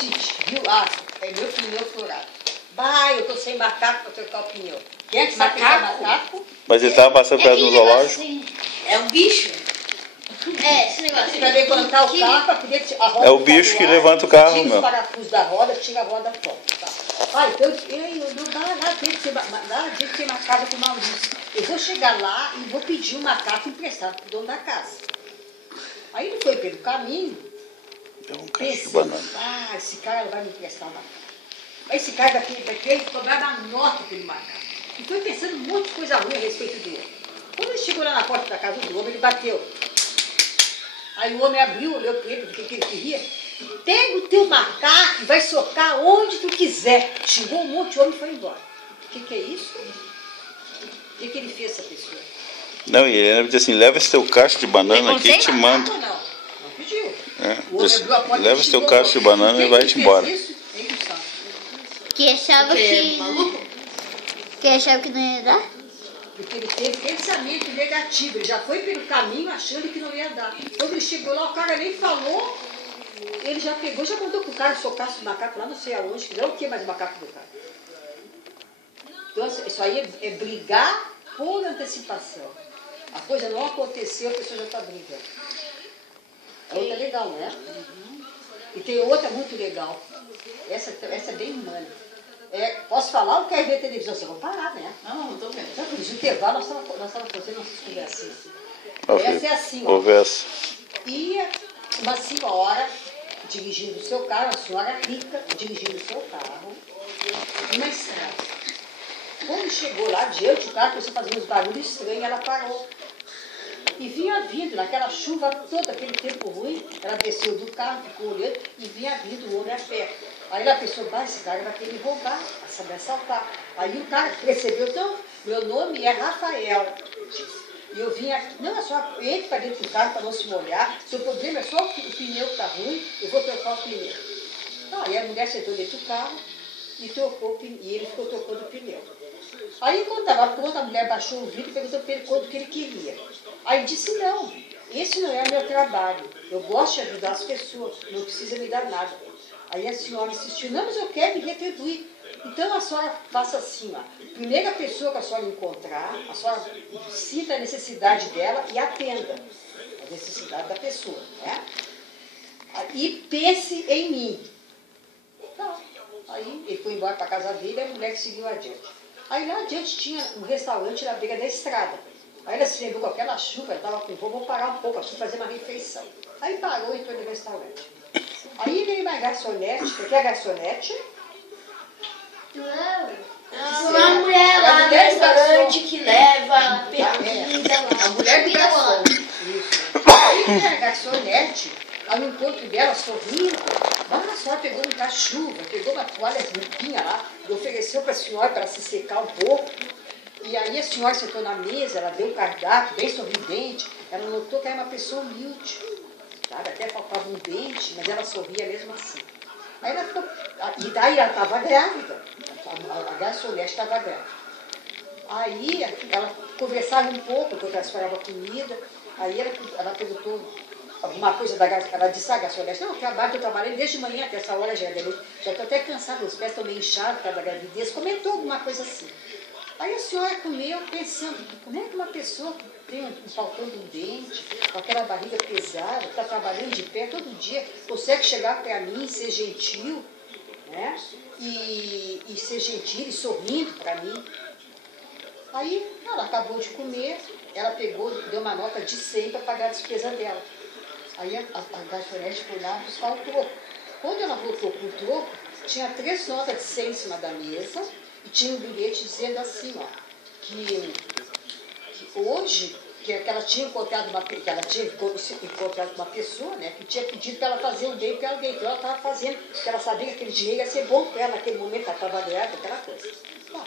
viu? Ah, é meu pneu furado. Bah, eu tô sem macaco pra trocar o pneu. Quem é que sabe que é macaco? Mas ele tava passando perto do zoológico? Assim. É um bicho. É, esse negócio. Pra levantar o carro, pra poder a roda. É o bicho que levanta o carro, tira meu. os parafusos da roda, tira a roda fora. Tá. Ah, então eu não dá nada de ter uma casa com o Maurício. Eu vou chegar lá e vou pedir um macaco emprestado pro dono da casa. Aí ele foi pelo caminho. Deu um cacho de Pensando, banana. ah, esse cara vai me emprestar um macaco. Aí esse cara vai querer cobrar uma nota pelo macaco. E foi pensando um monte de coisa ruim a respeito dele. Quando ele chegou lá na porta da casa do homem, ele bateu. Aí o homem abriu, olhou para ele, porque ele queria. Pega o teu macaco e vai socar onde tu quiser. Xingou um monte, o homem foi embora. O que é isso? O que ele fez, essa pessoa? Não, e ele disse assim, leva esse teu cacho de banana aqui e te manda. Não, não pediu. É, disse, leva esse teu cacho de banana e vai-te embora. Que achava que... Que achava que não ia dar? Porque ele teve pensamento negativo, ele já foi pelo caminho achando que não ia dar. Quando ele chegou lá, o cara nem falou, ele já pegou, já contou que o cara socasse o macaco lá, não sei aonde, que não tinha mais macaco do cara. Então, isso aí é brigar por antecipação. A coisa não aconteceu, a pessoa já está brigando. A outra é legal, não é? E tem outra muito legal. Essa é bem humana. Posso falar ou quer ver televisão? Você vai parar, né? Não estou vendo. Então, no intervalo, nós estamos fazendo nossas conversas. Essa é assim, ó. Conversa. Ia uma senhora dirigindo o seu carro, uma senhora rica dirigindo o seu carro, numa estrada. Quando chegou lá adiante, o carro começou a fazer uns barulhos estranhos, ela parou. E vinha vindo, naquela chuva toda, aquele tempo ruim, ela desceu do carro, ficou olhando e vinha vindo o homem a pé. Aí ela pensou, esse cara vai querer roubar, vai saber assaltar. Aí o cara percebeu, então, meu nome é Rafael. E eu vim aqui, não, é só entre para dentro do carro para não se molhar. Seu problema é só o pneu que está ruim, eu vou trocar o pneu. Então, aí a mulher sentou dentro do carro e trocou o pneu, e ele ficou trocando o pneu. Aí quando estava pronto, a mulher baixou o vidro e perguntou para ele quanto que ele queria. Aí ele disse, não, esse não é meu trabalho. Eu gosto de ajudar as pessoas, não precisa me dar nada. Aí a senhora insistiu, não, mas eu quero me retribuir. Então a senhora faça assim, ó. Primeira pessoa que a senhora encontrar, a senhora sinta a necessidade dela e atenda a necessidade da pessoa, né? E pense em mim. Tá. Aí ele foi embora para a casa dele e a mulher que seguiu adiante. Aí lá adiante tinha um restaurante na beira da estrada. Aí ela se lembrou com aquela chuva, ela estava com vou parar um pouco aqui fazer uma refeição. Aí parou e entrou no restaurante. Aí veio uma garçonete, o que é garçonete? Uma mulher lá no restaurante que leva pergunta lá. A mulher do garçom. Isso. Aí a garçonete, ao encontro dela, sorrindo, a senhora pegou um cachuva, pegou uma toalha limpinha lá e ofereceu para a senhora para se secar um pouco. E aí a senhora sentou na mesa, ela deu um cardápio, bem sorridente, ela notou que era uma pessoa humilde, sabe? Até faltava um dente, mas ela sorria mesmo assim. Aí ela ficou, e daí ela estava grávida, a garçonete estava grávida. Aí ela conversava um pouco, enquanto ela esperava comida, aí ela perguntou alguma coisa da garçonete, ela disse, garçonete, não, eu trabalhei desde manhã até essa hora, já estou até cansada, os pés estão meio inchados por causa da gravidez, comentou alguma coisa assim. Aí a senhora comeu pensando, como é que uma pessoa tem faltando um dente, com aquela barriga pesada, está trabalhando de pé todo dia, consegue chegar para mim e ser gentil, né? E ser gentil e sorrindo para mim. Aí ela acabou de comer, ela pegou, deu uma nota de 100 para pagar a despesa dela. Aí a garçonete foi lá buscar o troco. Quando ela voltou com o troco, tinha 3 notas de 100 em cima da mesa, e tinha um bilhete dizendo assim, ó, que hoje, que ela tinha encontrado uma pessoa, né, que tinha pedido para ela fazer um bem para alguém. Então ela estava fazendo, porque ela sabia que aquele dinheiro ia ser bom para ela naquele momento, ela estava grávida, aquela coisa. Bom,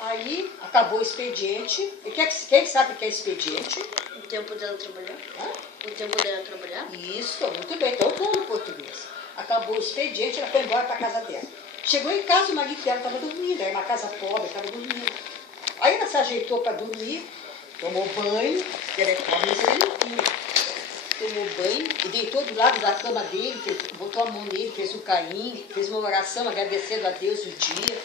aí acabou o expediente. E quem sabe o que é expediente? O tempo dela trabalhar? Hã? O tempo dela trabalhar? Isso, muito bem, então todo português. Acabou o expediente, ela foi embora para a casa dela. Chegou em casa, o marido dela estava dormindo, era uma casa pobre, estava dormindo. Aí ela se ajeitou para dormir, tomou banho, porque ela é pobre, mas ela é limpinha. tomou banho e deitou do lado da cama dele, botou a mão nele, fez um carinho, fez uma oração agradecendo a Deus o dia.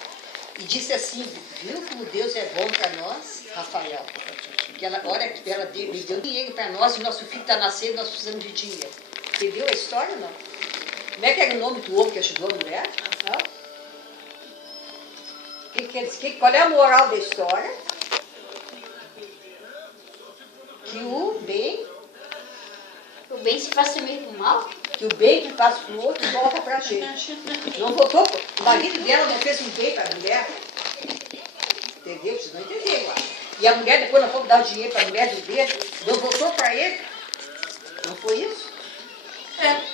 E disse assim, viu como Deus é bom para nós, Rafael? Que ela, olha que ela me deu dinheiro para nós, e nosso filho está nascendo, nós precisamos de dinheiro. Entendeu a história, não? Como é que era o nome do homem que ajudou a mulher? Qual é a moral da história? Que o bem se faz também com o mal? Que o bem que faz para o outro volta para a gente. Não voltou, o marido dela não fez um bem para a mulher. Entendeu? Vocês não entenderam, eu acho. E a mulher, depois nós fomos dar o dinheiro para a mulher do dedo, não voltou para ele. Não foi isso? É.